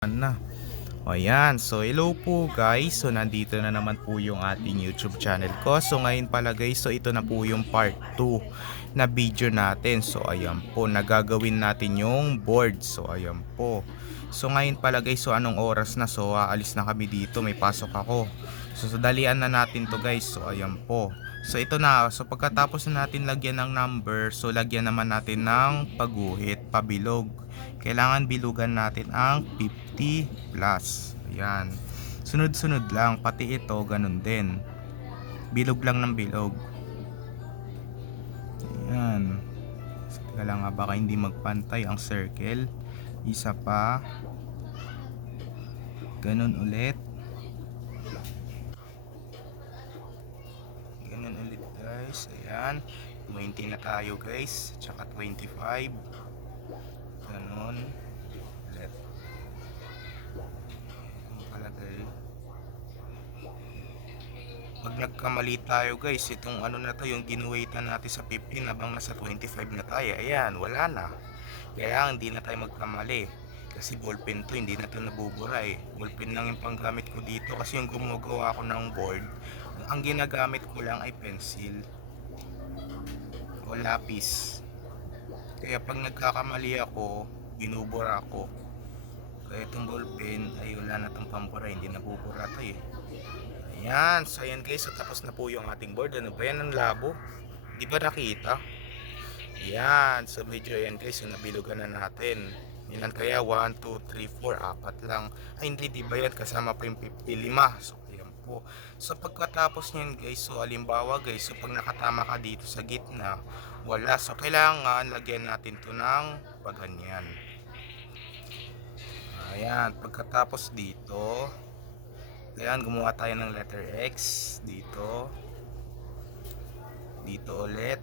Na. O yan, so hello po guys. So nandito na naman po yung ating YouTube channel ko. So ngayon pala guys, so ito na po yung part 2 na video natin. So ayan po, nagagawin natin yung board. So ayan po. So ngayon pala guys, so anong oras na? So aalis na kami dito, may pasok ako. So dalian na natin to guys. So ayan po. So ito na, so pagkatapos na natin lagyan ng number, so lagyan naman natin ng paguhit, pabilog. Kailangan bilugan natin ang 50 plus. Ayan. Sunod-sunod lang, pati ito ganun din. Bilog lang ng bilog. Ayan. Teka lang nga, baka hindi magpantay ang circle. Isa pa. Ganun ulit. Ganun ulit guys. Ayan. 20 na tayo guys. Tsaka 25. Ganun. Ulit. Ang palagay. Pag nagkamali tayo guys, itong ano na to, yung ginuwaitan natin sa 15 habang nasa 25 na tayo, ayan, wala na. Kaya hindi na tayo magkamali. Kasi ballpen to, hindi na to nabubura eh. Ballpen lang yung panggamit ko dito kasi yung gumagawa ko ng board, ang ginagamit ko lang ay pencil o lapis. Kaya pag nagkakamali ako, binubura ko. Kaya itong ballpen ay wala na tong pambura, hindi nabubura to eh. Ayan, so ayan guys, so tapos na po yung ating board. Ano ba yan, ang labo? Di ba nakita? Ayan, so medyo ayan guys, so nabilugan na natin. Ilan kaya? 1, 2, 3, 4, apat lang. Ay hindi, di ba yan? Kasama pa yung 55. So ayan po. So pagkatapos nyan guys, so alimbawa guys, so pag nakatama ka dito sa gitna, wala. So kailangan lagyan natin to ng paganyan. Ayan, pagkatapos dito, ayan, gumawa tayo ng letter X dito. Dito ulit.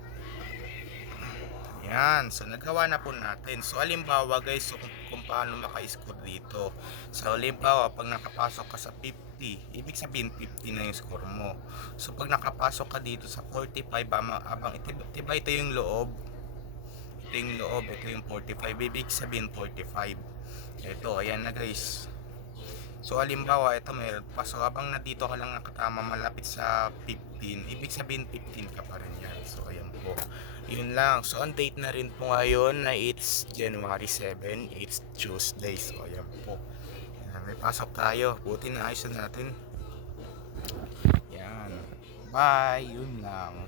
Ayan, so nagawa na po natin. So halimbawa guys, so kung paano maka-score dito. So halimbawa, pag nakapasok ka sa 50, ibig sabihin 50 na yung score mo. So pag nakapasok ka dito sa 45, abang diba ito yung loob. Ito yung loob, ito yung 45, ibig sabihin 45. Ito, ayan na guys. So halimbawa, ito meron pa. So habang nandito ka lang nakatama malapit sa 15, ibig sabihin 15 ka pa rin yan. So ayan po. Yun lang. So ang date na rin po ngayon na it's January 7, it's Tuesday. So ayan po. Ayan, may pasok tayo. Buti na ayos na natin. Yan. Bye. Yun lang.